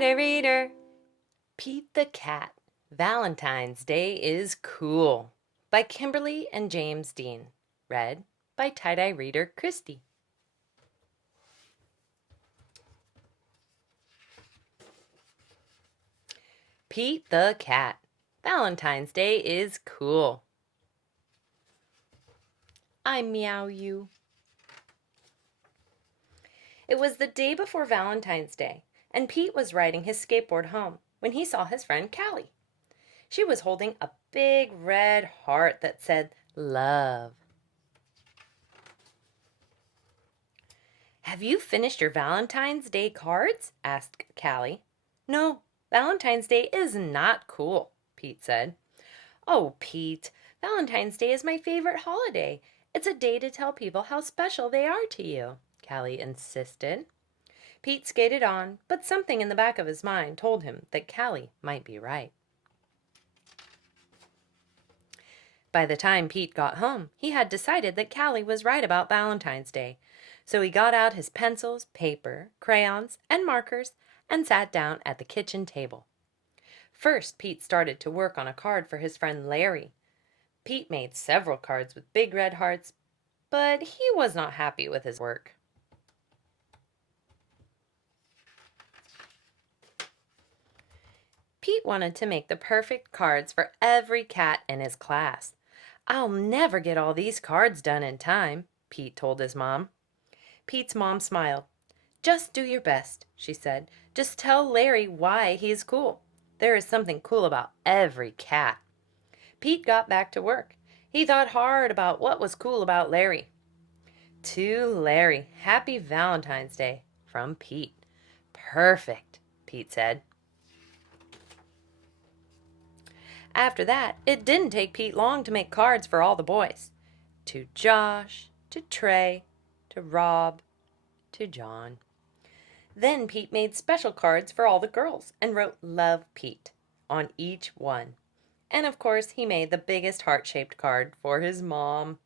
Tie-dye reader. Pete the Cat. Valentine's Day is Cool. By Kimberly and James Dean. Read by tie-dye reader Kristie. Pete the Cat. Valentine's Day is cool. I meow you. It was the day before Valentine's Day, and Pete was riding his skateboard home when he saw his friend Callie. She was holding a big red heart that said, "Love." "Have you finished your Valentine's Day cards?" asked Callie. "No, Valentine's Day is not cool," Pete said. "Oh, Pete, Valentine's Day is my favorite holiday. It's a day to tell people how special they are to you," Callie insisted. Pete skated on, but something in the back of his mind told him that Callie might be right. By the time Pete got home, he had decided that Callie was right about Valentine's Day. So he got out his pencils, paper, crayons, and markers and sat down at the kitchen table. First, Pete started to work on a card for his friend Larry. Pete made several cards with big red hearts, but he was not happy with his work. Pete wanted to make the perfect cards for every cat in his class. "I'll never get all these cards done in time," Pete told his mom. Pete's mom smiled. "Just do your best," she said. "Just tell Larry why he is cool. There is something cool about every cat." Pete got back to work. He thought hard about what was cool about Larry. "To Larry, happy Valentine's Day, from Pete." "Perfect," Pete said. After that, it didn't take Pete long to make cards for all the boys. To Josh, to Trey, to Rob, to John. Then Pete made special cards for all the girls and wrote "Love Pete" on each one. And of course, he made the biggest heart-shaped card for his mom.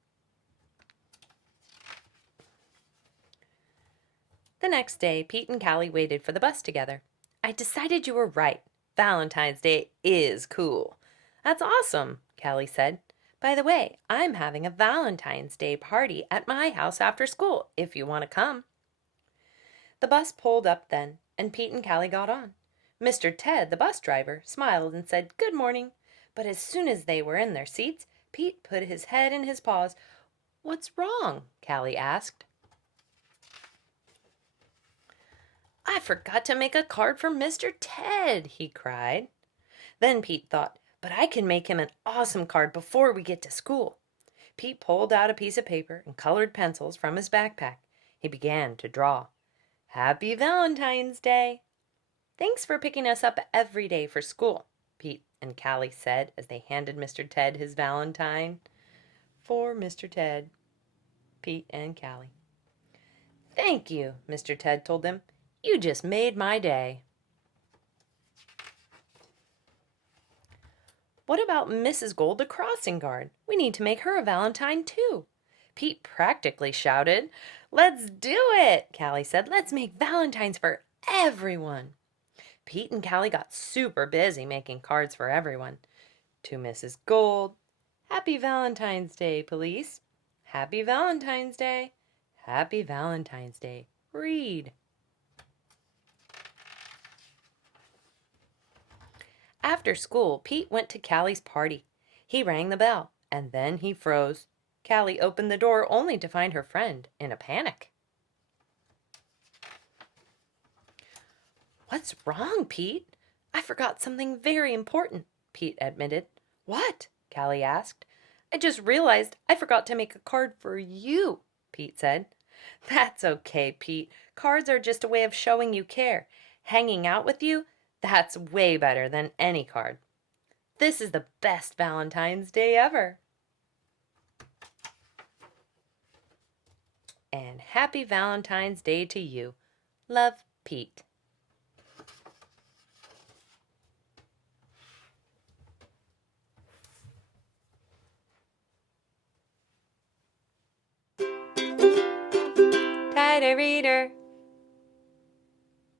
The next day, Pete and Callie waited for the bus together. "I decided you were right. Valentine's Day is cool." "That's awesome," Callie said. "By the way, I'm having a Valentine's Day party at my house after school, if you want to come." The bus pulled up then, and Pete and Callie got on. Mr. Ted, the bus driver, smiled and said good morning, but as soon as they were in their seats, Pete put his head in his paws. "What's wrong?" Callie asked. "I forgot to make a card for Mr. Ted," he cried. Then Pete thought, "But I can make him an awesome card before we get to school." Pete pulled out a piece of paper and colored pencils from his backpack. He began to draw. "Happy Valentine's Day." "Thanks for picking us up every day for school," Pete and Callie said as they handed Mr. Ted his Valentine. "For Mr. Ted, Pete and Callie." "Thank you," Mr. Ted told them. "You just made my day." "What about Mrs. Gold, the crossing guard? We need to make her a Valentine, too." Pete practically shouted. "Let's do it," Callie said. "Let's make Valentines for everyone." Pete and Callie got super busy making cards for everyone. To Mrs. Gold, "Happy Valentine's Day, police." "Happy Valentine's Day." "Happy Valentine's Day. Read." After school, Pete went to Callie's party. He rang the bell, and then he froze. Callie opened the door only to find her friend in a panic. "What's wrong, Pete?" "I forgot something very important," Pete admitted. "What?" Callie asked. "I just realized I forgot to make a card for you," Pete said. "That's okay, Pete. Cards are just a way of showing you care. Hanging out with you, that's way better than any card. This is the best Valentine's Day ever." And happy Valentine's Day to you. Love, Pete. Tie-dye reader.